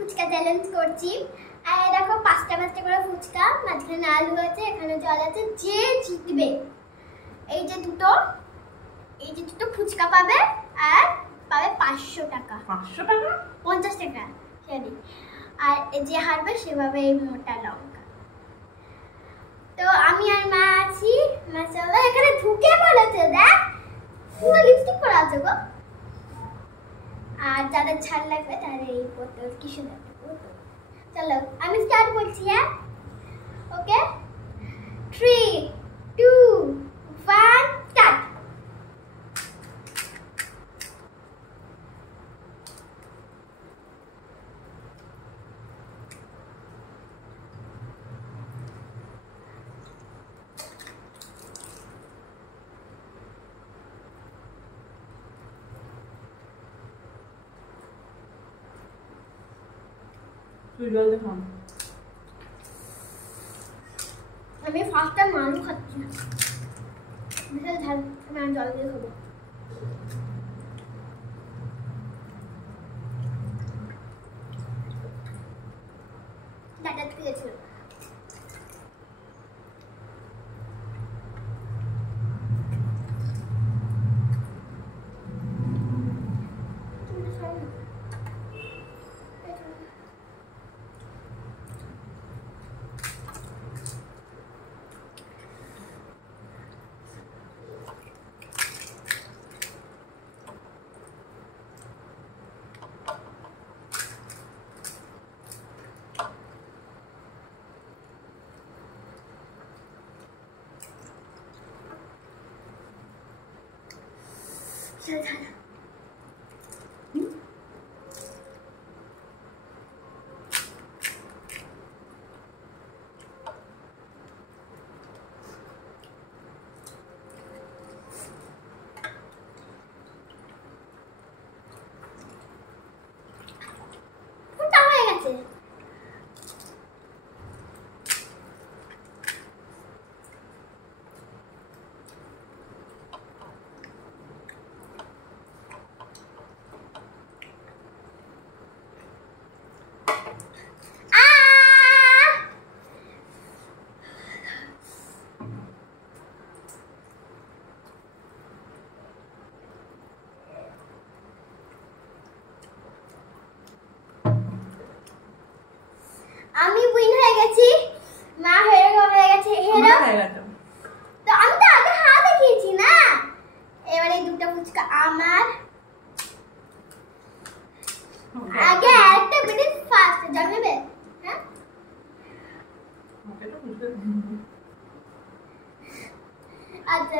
Fuchka challenge করছি। আর দেখো 5টা করে ফুচকা, মাঝখানে আলু আছে, এখানে জল আছে। যে জিতবে এই যে দুটো ফুচকা পাবে আর পাবে 500 টাকা। 500 টাকা? 50 টাকা সরি। আর যে হারবে সেভাবে এই মোটা লঙ্কা। তো আমি আর মা আছি। মা চলো, এখানে ঢুকে পড়েছে, দেখ পুরো লিপস্টিক পরা আছে গো। আর যাদের ছাড় লাগবে তাদের এই বোতল কিছু দেবে। চলো আমি স্টার্ট করছি। হ্যাঁ, ওকে, 3 2 1 স্টার্ট। তুই জল দে খান। আমি ফার্স্ট টাইম আলু খাচ্ছি, বিশাল ঝাল। আমি জল দিয়ে খাবো। দাদা দিয়েছিল। আমি উইন হয়ে গেছি, মা হয়ে গেছে হেরো। তো আমি তো আগে হাত দেখিয়েছি না। এবারে দুটো ফুচকা আমার। আগে একটা মিনিট ফাস্ট জানবে। হ্যাঁ, আচ্ছা।